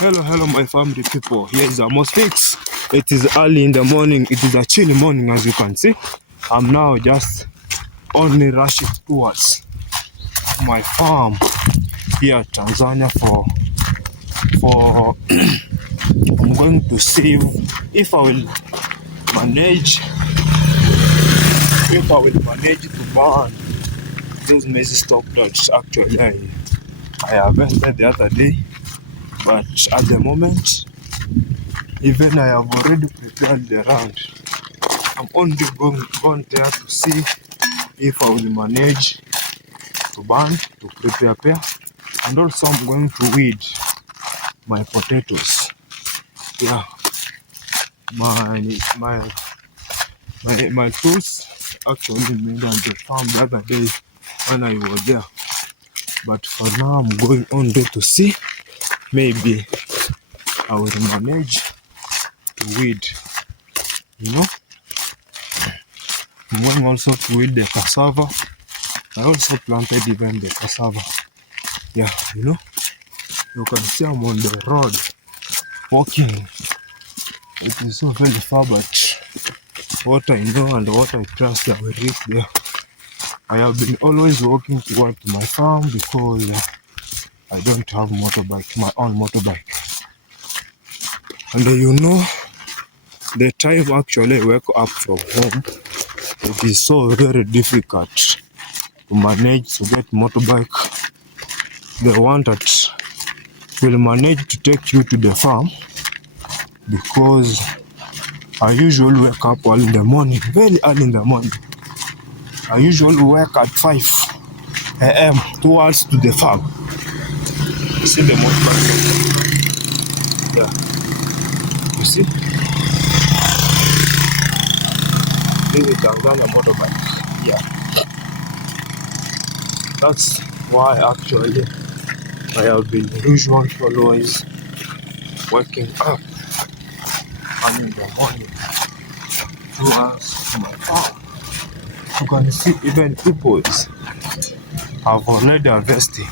Hello, my family people. Here is Amos Fix. It is early in the morning. It is a chilly morning, as you can see. I'm now just only rushing towards my farm here in Tanzania for I'm going to see if I will manage to burn those maize stock that actually I harvested the other day. But at the moment, even I have already prepared the land. I'm only going there to see if I will manage to burn, to prepare, and also I'm going to weed my potatoes. Yeah, my tools actually made on the farm the other day when I was there. But for now, I'm going on there to see maybe I will manage to weed. I'm going also to weed the cassava. I also planted even the cassava. Yeah, you can see I'm on the road walking. It is so very far, but what I know and what I trust, I will reach there. I have been always walking towards my farm because I don't have my own motorbike. And the time actually I wake up from home, it is so very difficult to manage to get motorbike. The one that will manage to take you to the farm, because I usually wake up early in the morning, very early in the morning. I usually wake at 5 a.m. towards to the farm. You see the motorbike? Yeah. You see? This is Tanzania motorbike. Yeah. That's why actually I have been usually always waking up early in the morning towards my farm. You can see even people have already harvested.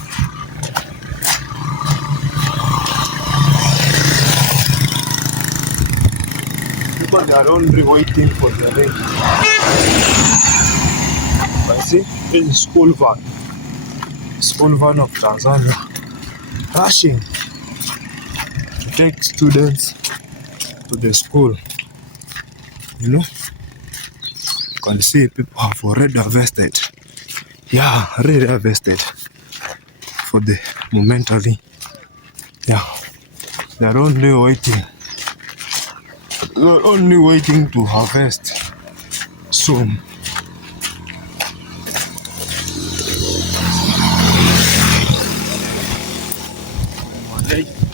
People are only waiting for the rain. I see this is school van of Tanzania rushing to take students to the school. You can see people have already harvested. Yeah, already harvested for the momentary. Yeah, they're only waiting to harvest soon.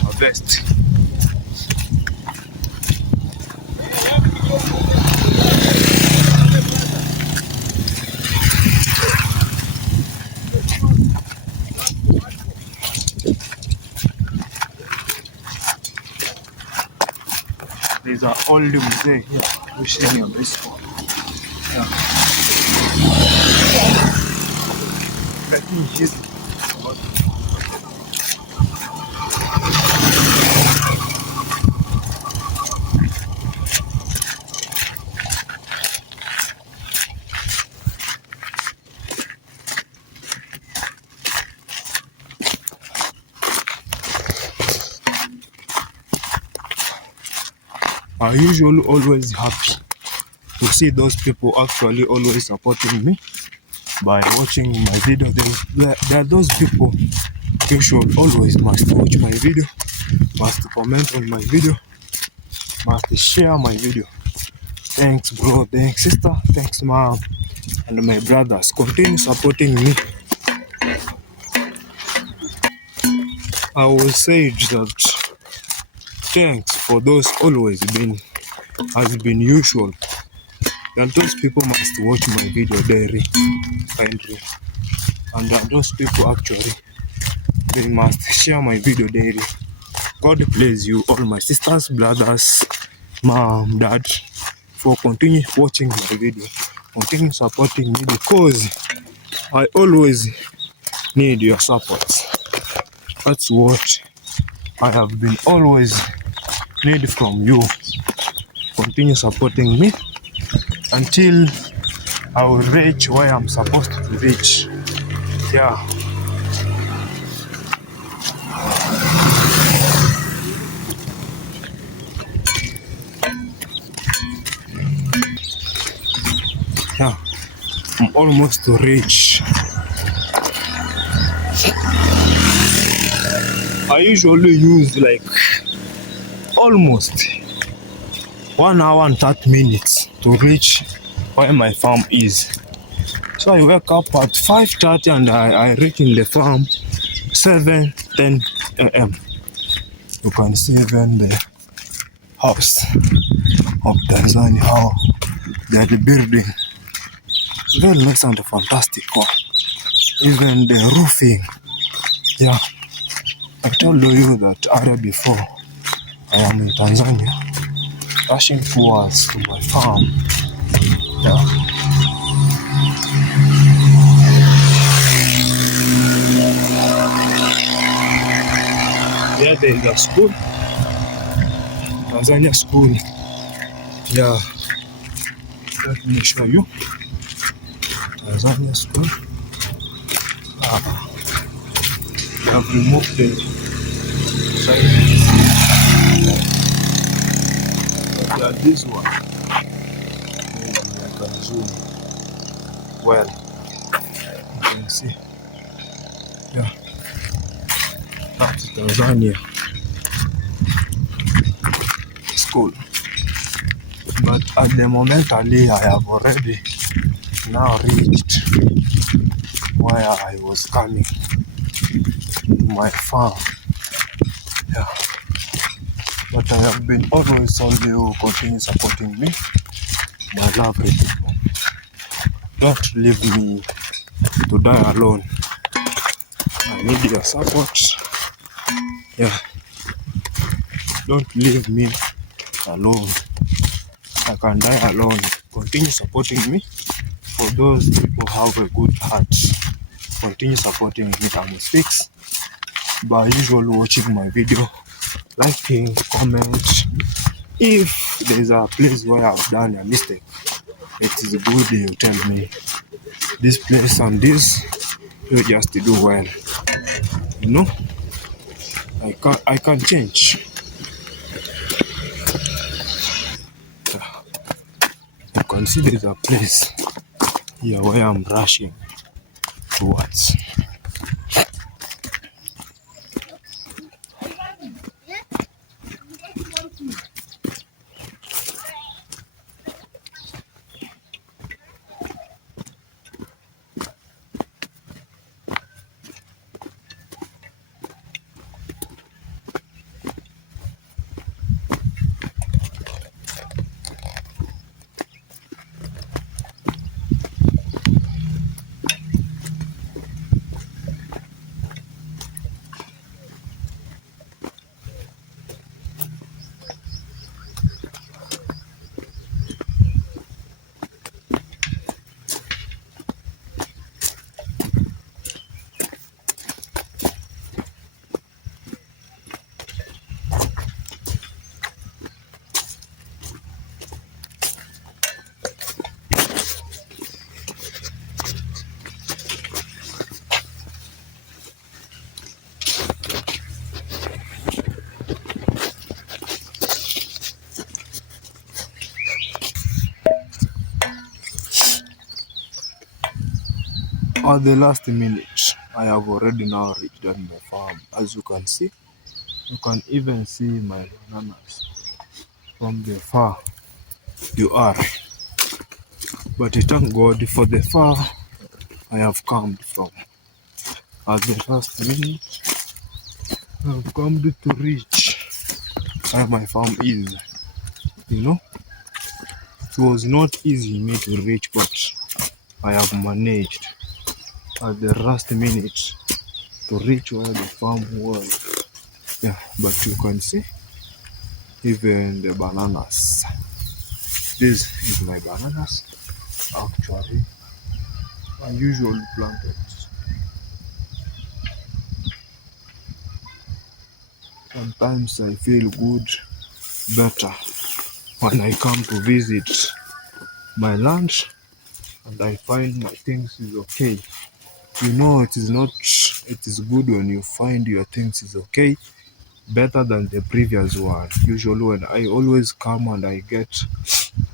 Harvest. There's an old mzee here wishing you a baseball. Yeah. Let me hit. I usually always happy to see those people actually always supporting me by watching my video. There are those people who should always must watch my video, must comment on my video, must share my video. Thanks bro, thanks sister, thanks mom and my brothers. Continue supporting me. I will say that thanks for those always has been usual. And those people must watch my video daily, kindly. And those people actually, they must share my video daily. God bless you, all my sisters, brothers, mom, dad, for continue watching my video, continue supporting me, because I always need your support. That's what I have been always need from you. Continue supporting me until I will reach where I'm supposed to reach. Yeah. Yeah. I'm almost to reach. I usually use like almost 1 hour and 30 minutes to reach where my farm is. So I wake up at 5:30 and I reach in the farm 7:10 a.m. You can see even the house of Tanzania, how they are the building. Very nice and fantastic one. Even the roofing. Yeah. I told you that area before. I am in Tanzania, rushing towards to my farm. Yeah. Yeah, there is a school, Tanzania school. Yeah, let me show you. Tanzania school. They have removed the sign. Yeah, this one. Maybe I can zoom well. You can see. Yeah, that's Tanzania school. But at the moment, I have already now reached where I was coming to my farm. Yeah. But I have been always on you, continue supporting me, my lovely people. Don't leave me to die alone. I need your support. Yeah. Don't leave me alone. I can die alone. Continue supporting me. For those people who have a good heart, continue supporting me. I'm fixed by usually watching my video, liking, comment. If there's a place where I've done a mistake, it is good you tell me this place and this you just do well. You know, I can change. You can see there's a place here where I'm rushing towards. At the last minute, I have already now reached at my farm. As you can see, you can even see my bananas from the far you are. But I thank God for the far I have come from. At the last minute, I have come to reach where my farm is. You know, it was not easy me to reach, but I have managed at the last minute to reach where the farm was. Yeah, but you can see even the bananas. This is my bananas. Actually, I usually plant it. Sometimes I feel good, better when I come to visit my land and I find my things is okay. It is not, it is good when you find your things is okay, better than the previous one. Usually when I always come and I get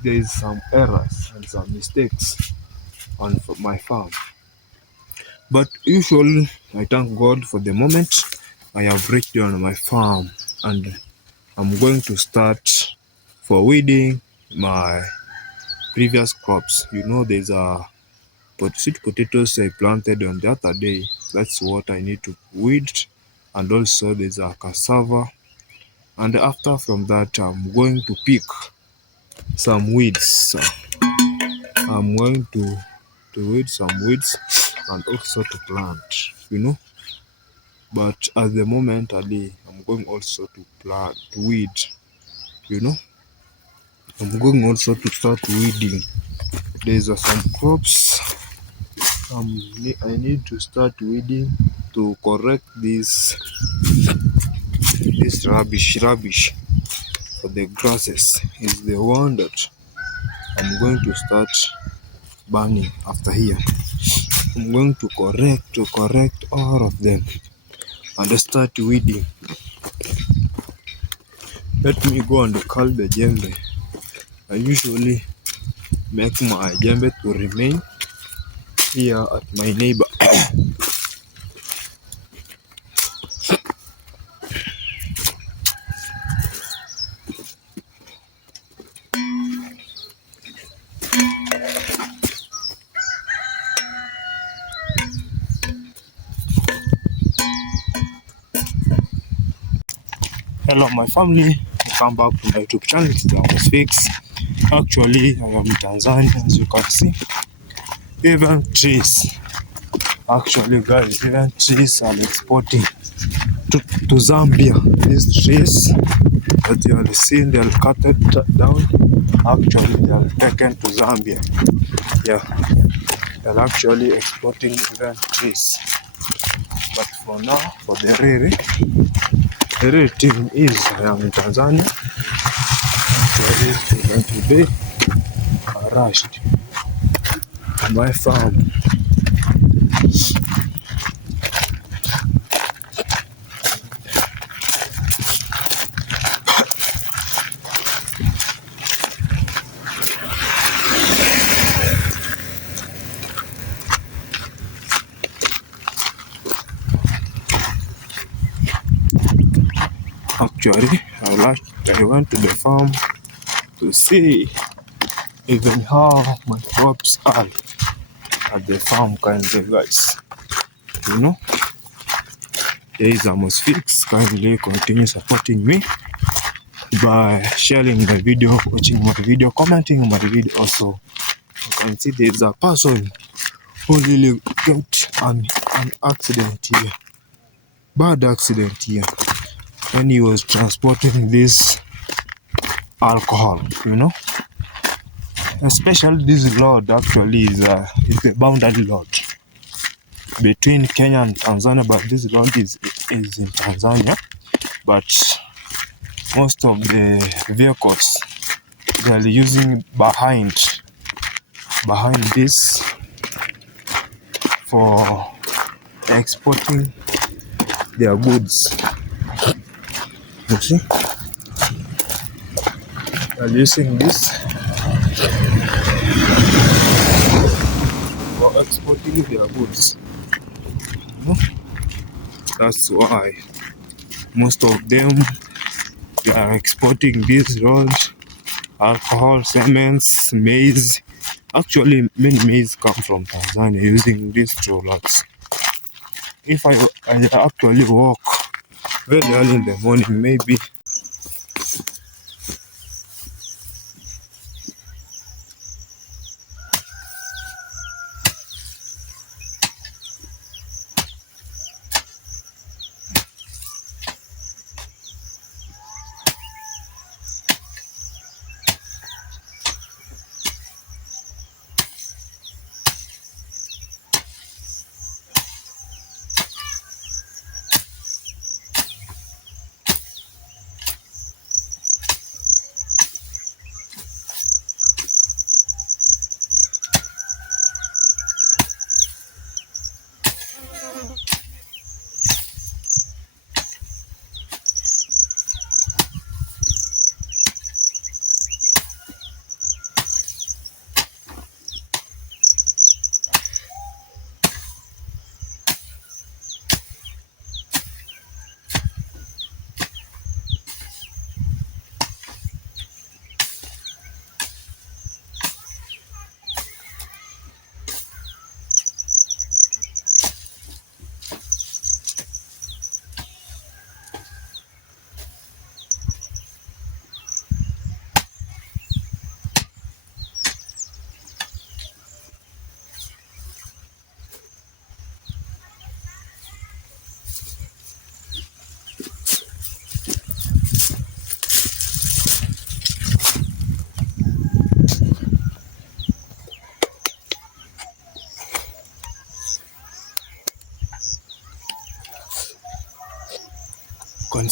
there is some errors and some mistakes on my farm. But usually I thank God for the moment I have reached on my farm and I'm going to start for weeding my previous crops. There's a sweet potatoes I planted on the other day. That's what I need to weed. And also there's a cassava. And after from that, I'm going to pick some weeds. So I'm going to weed some weeds and also to plant. But at the moment, Ali, I'm going also to plant, to weed, you know. I'm going also to start weeding. There's some crops I need to start weeding to correct this rubbish for the grasses is the one that I'm going to start burning after here. I'm going to correct all of them and start weeding. Let me go and call the djembe. I usually make my djembe to remain here at my neighbor. Hello, my family. Welcome back to my YouTube channel. It's the Fix. Actually, I am in Tanzania, as you can see. Even trees. Actually, guys, even trees are exporting to Zambia. These trees that you have seen, they are cut down. Actually, they are taken to Zambia. Yeah, they are actually exporting even trees. But for now, for the EARY team is I am in Tanzania. Actually, and today I rushed to my farm. Actually, I went to the farm to see even how my crops are at the farm kindly, guys. You know, there is almost fix. Kindly continue supporting me by sharing my video, watching my video, commenting my video. Also, you can see there is a person who really got an accident here, bad accident here, when he was transporting this alcohol. Especially this road actually is the boundary road between Kenya and Tanzania, but this road is in Tanzania. But most of the vehicles they are using behind this for exporting their goods. You see, they are using this for exporting their goods. That's why most of them they are exporting these roads, alcohol, cements, maize. Actually, many maize come from Tanzania using these rollers. If I actually walk very early in the morning, maybe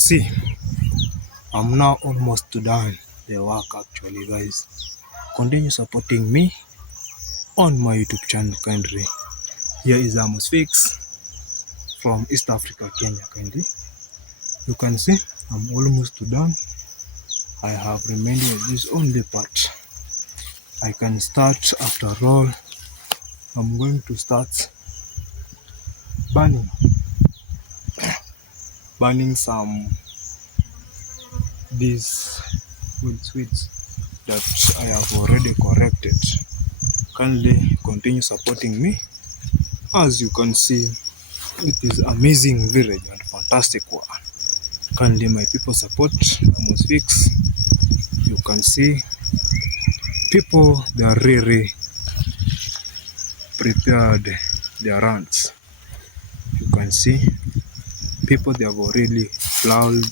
see, I'm now almost done the work actually, guys. Continue supporting me on my YouTube channel kindly. Here is Amos Fix from East Africa, Kenya kindly. You can see I'm almost done. I have remained with this only part. I can start after all. I'm going to start burning some these sweets that I have already corrected. Kindly continue supporting me. As you can see, it is amazing village and fantastic one. Kindly my people support Amos Fix. You can see people, they are really prepared their runs. You can see people, they have already plowed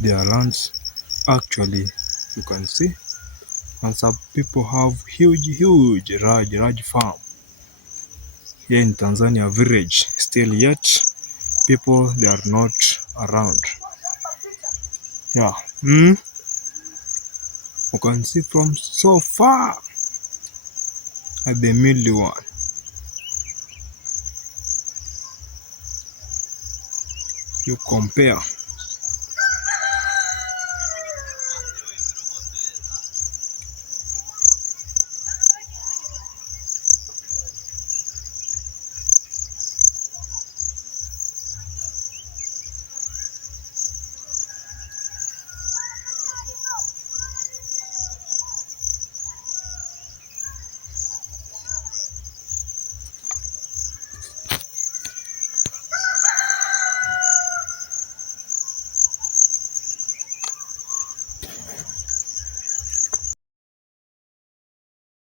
their lands. Actually, you can see, and some people have huge large farm here in Tanzania village. Still yet people, they are not around. Yeah. You can see from so far at the middle one. You compare